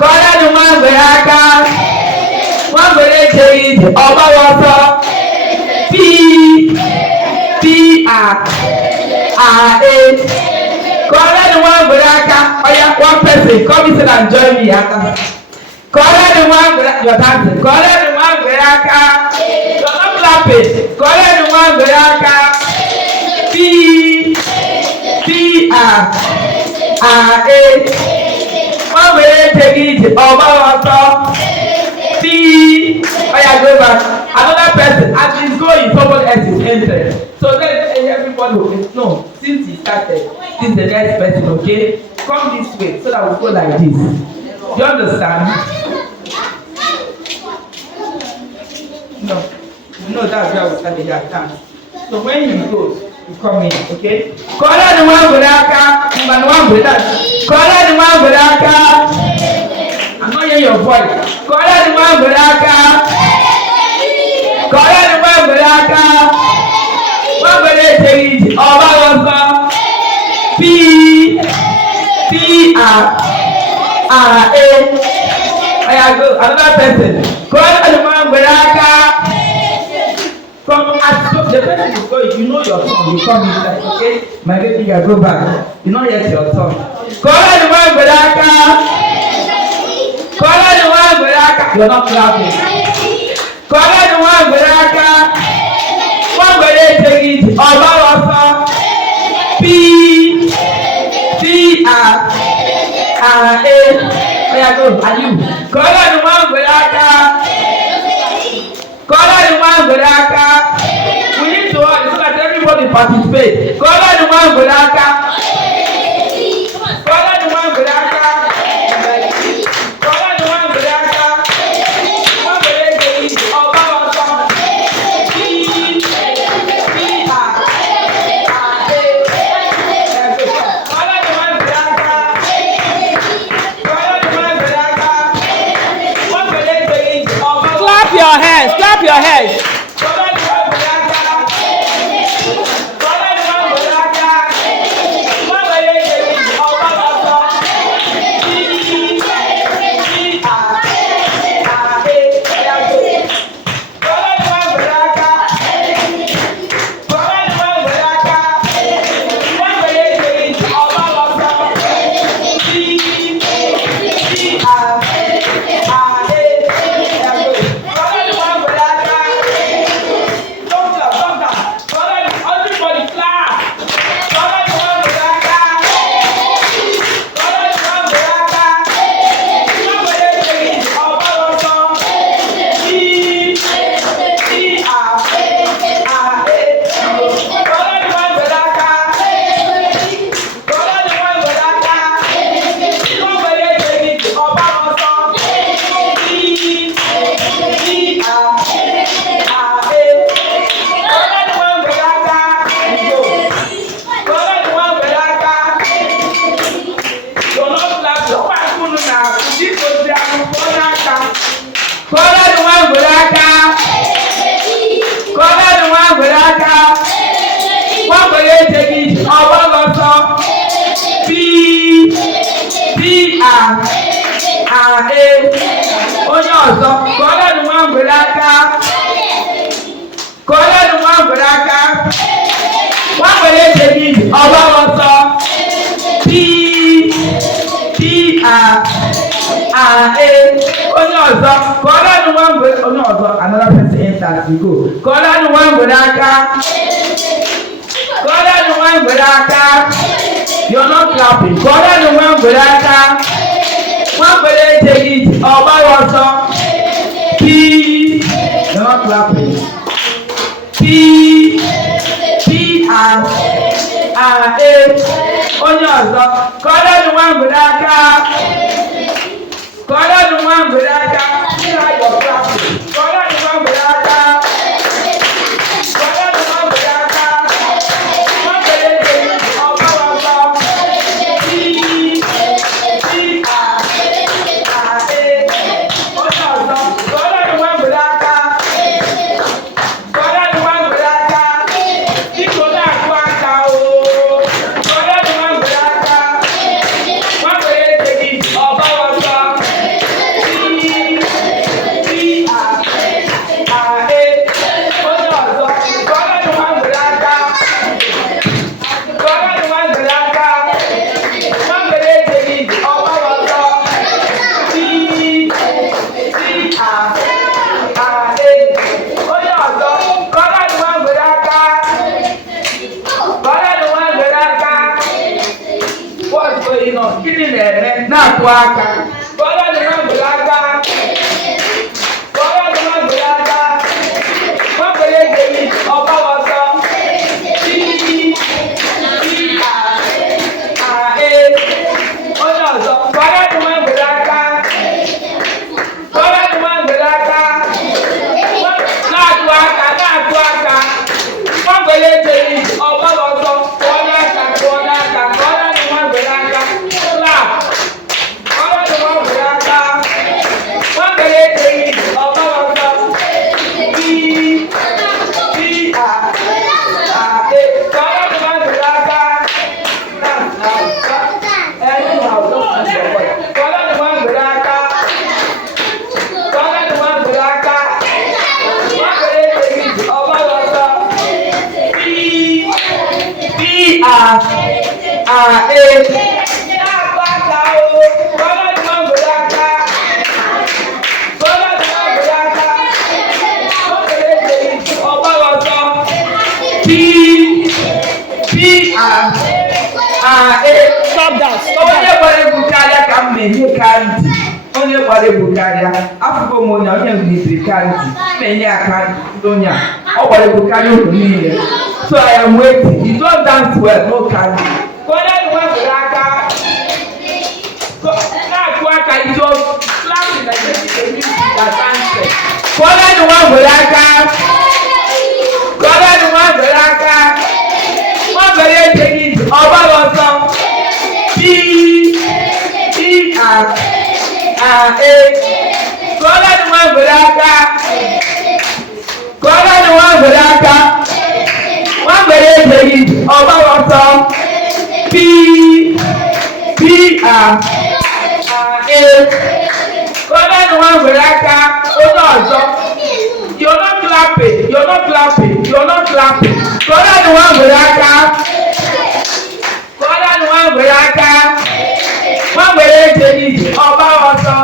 Kọ́lá ni wọ́n gbèrè aka. Wọ́n gbèrè ṣe ìdí ọba wọn sọ. P-A-A-A. Kọ́lá ni wọ́n gbèrè aka. Oya one person come sit and join me aka. Kọ́lá ni wọ́n gbèrè your dancing. Kọ́lá ni wọ́n gbèrè aka. You're not clapping. Kọ́lá ni wọ́n gbèrè aka. P-A-A-A. Wọ́n gbèrè ṣe ìdí ọba wọn sọ. Oya go back. Another person as he's going, someone else is entering. So then everybody will no. Since he started, this is the next person. Okay, come this way so that we go like this. Do you understand? No, that's where we started that time. So when he goes, you come in. Okay. Kọ́lá ni wọ́n gbèrè aka. Ìgbà ni wọ́n gbèrè aka. Kọ́lá ni wọ́n gbèrè aka. I'm not hearing your voice. Kọ́lá ni wọ́n gbèrè aka. Kọ́lá ni wọ́n gbèrè aka. Wọ́n gbèrè ṣe ìdí ọba wọn sọ. P-A-A. Oya go another person. Kọ́lá ni wọ́n gbèrè aka. From as the person is going, you know your turn. You come inside, okay? My baby, you go back. You know yet your turn. Kọ́lá ni wọ́n gbèrè aka. Kọ́lá ni wọ́n gbèrè aka. You're not clapping. Kọ́lá ni wọ́n gbèrè aka. Wọ́n gbèrè ṣe ìdí ọba wọn sọ. P-A-A. Oya go, are you? Kọ́lá ni wọ́n gbèrè aka. Kọ́lá ni wọ́n gbèrè aka. We need to all so that everybody participate. Kọ́lá ni wọ́n gbèrè aka. Kọ́lá ni wọ́n gbèrè aka. Kọ́lá ni wọ́n gbèrè aka. Wọ́n gbèrè ṣe ìdí ọba wọn sọ. P-A-A. Kọ́lá ni wọ́n gbèrè aka. Kọ́lá ni wọ́n gbèrè aka. Wọ́n gbèrè ṣe ìdí ọba wọn sọ. Clap your hands. Clap your hands. Kọ́lá ni wọ́n gbèrè aka. Kọ́lá ni wọ́n gbèrè aka. Wọ́n gbèrè ṣe ìdí ọba wọn sọ. Kọ́lá ni wọ́n gbèrè aka. Kọ́lá ni wọ́n gbèrè aka. Wọ́n gbèrè ṣe ìdí ọba wọn sọ. P-A-A. Onye ọzọ. Kọ́lá ni wọ́n gbèrè aka. Kọ́lá ni wọ́n gbèrè aka. Wọ́n gbèrè ṣe ìdí ọba wọn sọ. P-A-A. Onye ọzọ. Kọ́lá ni wọ́n gbèrè onye ọzọ. Another person enter as we go. Kọ́lá ni wọ́n gbèrè aka. Kọ́lá ni wọ́n gbèrè aka. You're not clapping. Kọ́lá ni wọ́n gbèrè aka. Wọ́n gbèrè ṣe ìdí ọba wọn sọ. You're not clapping. P-A-A. Onye ọzọ. Kọ́lá ni wọ́n gbèrè aka. Kọ́lá ni wọ́n gbèrè aka. Kọ́lá ni wọ́n gbèrè aka. Kọ́lá ni wọ́n gbèrè aka. Wọ́n gbèrè ṣe ìdí ọba wọn sọ. P-A-A. Onye ọzọ. Kọ́lá ni wọ́n gbèrè aka. Kọ́lá ni wọ́n gbèrè aka. Biko na-akụ aka o. Kọ́lá ni wọ́n gbèrè aka. Wọ́n gbèrè ṣe ìdí ọba aka. Kọ́lá ni wọ́n gbèrè aka. Kọ́lá ni wọ́n gbèrè aka. Wọ́n gbèrè èyí ọba wọn sọ. Onye ọzọ. Kọ́lá ni wọ́n gbèrè aka. Kọ́lá ni wọ́n gbèrè aka. Na-atụ aka, na-atụ aka. Wọ́n gbèrè èyí ọba wọn sọ. Kọ́lá aka, kọ́lá aka. Kọ́lá ni wọ́n gbèrè aka. Clap. Kọ́lá ni wọ́n gbèrè aka. Wọ́n gbèrè èyí ọba wọn sọ. Stop that. Onye gbara egwu karịa ka m na-enye karịtị. Onye gbara egwu karịa afụgo m onye nwetiri karịtị na-enye aka onye a ọ gbara egwu karịa ụlọ niile. So I am waiting. You don't dance well, no karịtị. Onye nwetiri aka na-akụ aka ijo klaasị na eji dansị. Onye nwetiri aka. Onye nwetiri aka. Wọ́n bẹ̀rẹ̀ èdèyí ọba lọ sọ kọ́lá ni wọ́n bẹ̀rẹ̀ aka kọ́lá ni wọ́n bẹ̀rẹ̀ aka wọ́n bẹ̀rẹ̀ èdèyí ọba lọ sọ kọ́lá ni wọ́n bẹ̀rẹ̀ aka ó náà sọ. You're not clapping. You're not clapping. You're not clapping. Kọ́lá ni wọ́n gbèrè aka. Kọ́lá ni wọ́n gbèrè aka. Wọ́n gbèrè èjèlì ọba ọsọ.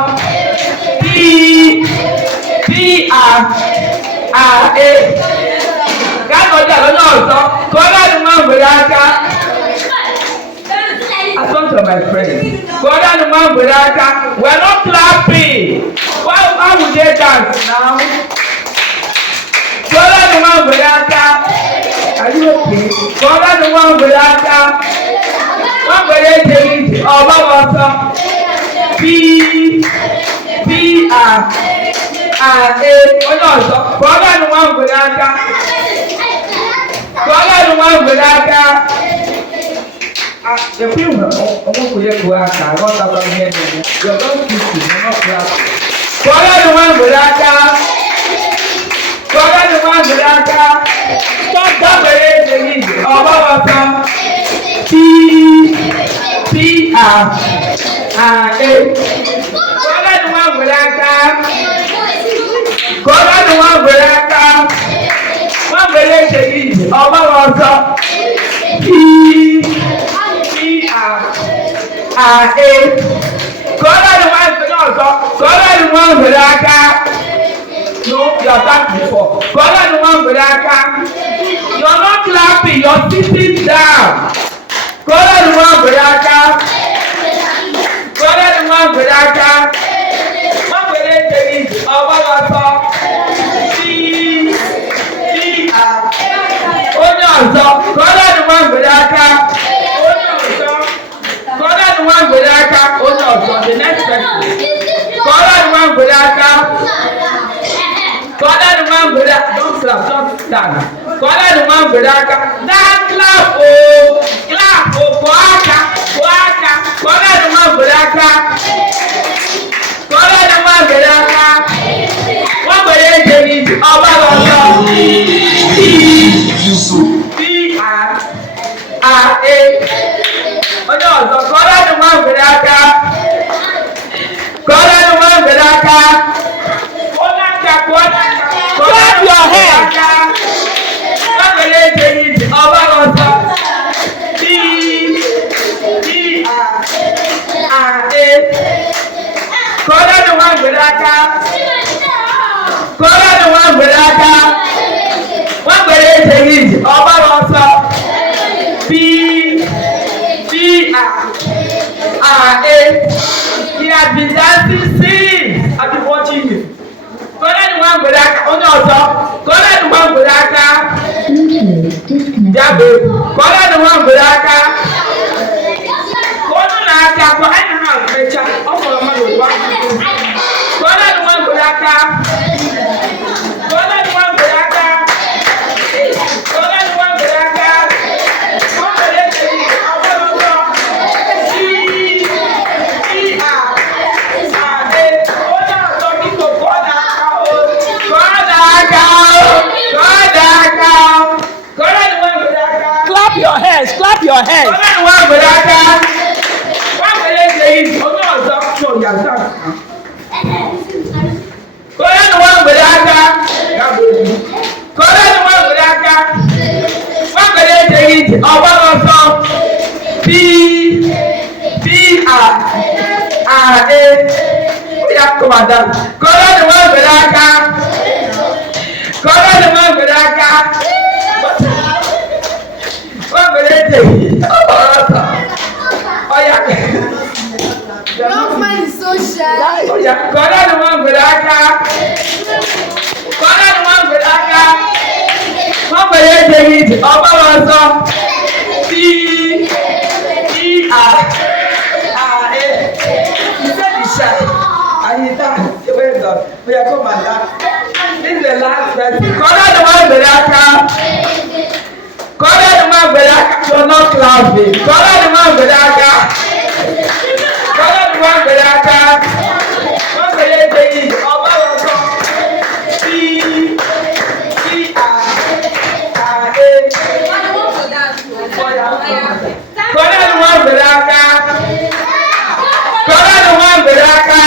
Gánà ọjà lọ́nà ọ̀sọ́. Kọ́lá ni wọ́n gbèrè aka. I talk to my friend. Kọ́lá ni wọ́n gbèrè aka. We're not clapping. How would they dance now? Kọ́lá ni wọ́n gbèrè aka. Are you okay? Kọ́lá ni wọ́n gbèrè aka. Wọ́n gbèrè èjèlì ọba ọsọ. Onye ọzọ. Kọ́lá ni wọ́n gbèrè aka. Kọ́lá ni wọ́n gbèrè aka. If you ọmọkùnrin kò aka, àwọn sábà ní ẹni ẹni. You're not teaching, you're not clapping. Kọ́lá ni wọ́n gbèrè aka. Kọ́lá ni wọ́n gbèrè aka. Wọ́n gbèrè èjèlì ọba ọsọ. Kọ́lá ni wọ́n gbèrè aka. Kọ́lá ni wọ́n gbèrè aka. Wọ́n gbèrè èjèlì ọba ọsọ. Kọ́lá ni wọ́n gbèrè ọsọ. Kọ́lá ni wọ́n gbèrè aka. No, you are back before. Kọ́lá ni wọ́n gbèrè aka. You are not clapping, you are sitting down. Kọ́lá ni wọ́n gbèrè aka. Kọ́lá ni wọ́n gbèrè aka. Wọ́n gbèrè èjèlì ọba ọsọ. Onye ọzọ. Kọ́lá ni wọ́n gbèrè aka. Onye ọzọ. Kọ́lá ni wọ́n gbèrè aka. Onye ọzọ. The next person. Kọ́lá ni wọ́n gbèrè aka. Kọ́lá ni wọ́n gbèrè aka. Don't clap, don't stand. Kọ́lá ni wọ́n gbèrè aka. That clap o. Clap o. Kọ́ aka. Kọ́ aka. Kọ́lá ni wọ́n gbèrè aka. Kọ́lá ni wọ́n gbèrè aka. Wọ́n gbèrè èjèlì ọba lọ́sọ̀. Onye ọzọ. Kọ́lá ni wọ́n gbèrè aka. Kọ́lá ni wọ́n gbèrè aka. Kọ́lá aka. Clap your hands. Wọ́n gbèrè èjèlì ọba lọ́sọ̀. Kọ́lá ni wọ́n gbèrè aka. Kọ́lá ni wọ́n gbèrè aka. Wọ́n gbèrè èjèlì ọba lọ́sọ̀. has been dancing since. I've been watching you. Kọ́lá ni wọ́n ń gbèrè aka. Onye ọzọ. Kọ́lá ni wọ́n ń gbèrè aka. Jáde. Kọ́lá ni wọ́n ń gbèrè aka. Kọ́lá na-aka kọ́ ẹ̀ na ha mecha. Ọ fọrọ mmadụ ụwa. Kọ́lá ni wọ́n ń gbèrè aka. Kọ́lá ni wọ́n ń gbèrè aka. Kọ́lá ni wọ́n ń gbèrè aka. Wọ́n gbèrè eke yi. Ọgbọ́n ọgbọ́. Onye ọzọ biko kọ́ na-aka o. Kọ́ na-aka o. Kọ́ na-aka o. Kọ́lá ni wọ́n ń gbèrè aka. Clap your hands. Clap your hands. Kọ́lá ni wọ́n ń gbèrè aka. Wọ́n gbèrè eke yi. Onye ọzọ tó yàtọ̀. Kọ́lá ni wọ́n ń gbèrè aka. Kọ́lá ni wọ́n ń gbèrè aka. Wọ́n gbèrè eke yi. Ọgbọ́n ọsọ. P-R-A. Ó yà kọ́ madam. Kọ́lá ni wọ́n ń gbèrè aka. Kọ́lá ni wọ́n ń gbèrè aka. Wọ́n gbèrè eke yi. Ọgbọ́n ọsọ. Ó yà Young man is so shy. ó yà kọ́lá ni wọ́n ń gbèrè aka. Kọ́lá ni wọ́n ń gbèrè aka. Wọ́n gbèrè eke yi. Ọgbọ́n ọsọ. P-R-A. You said it's shy. And he thought, well done. We are come and laugh. This is the last person. Kọ́lá ni wọ́n ń gbèrè aka. Kọ́lá ni wọ́n ń gbèrè aka. You're not clapping. Kọ́lá ni wọ́n ń gbèrè aka. Kọ́lá ni wọ́n ń gbèrè aka. Wọ́n gbèrè eke yi. Ọba ọsọ. P-R-A. Kọ́lá ni wọ́n ń gbèrè aka. Kọ́lá ni wọ́n ń gbèrè aka.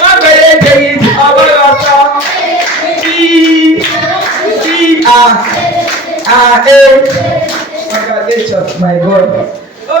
Wọ́n gbèrè eke yi. Ọba ọsọ. P-R-A. Congratulations, my God.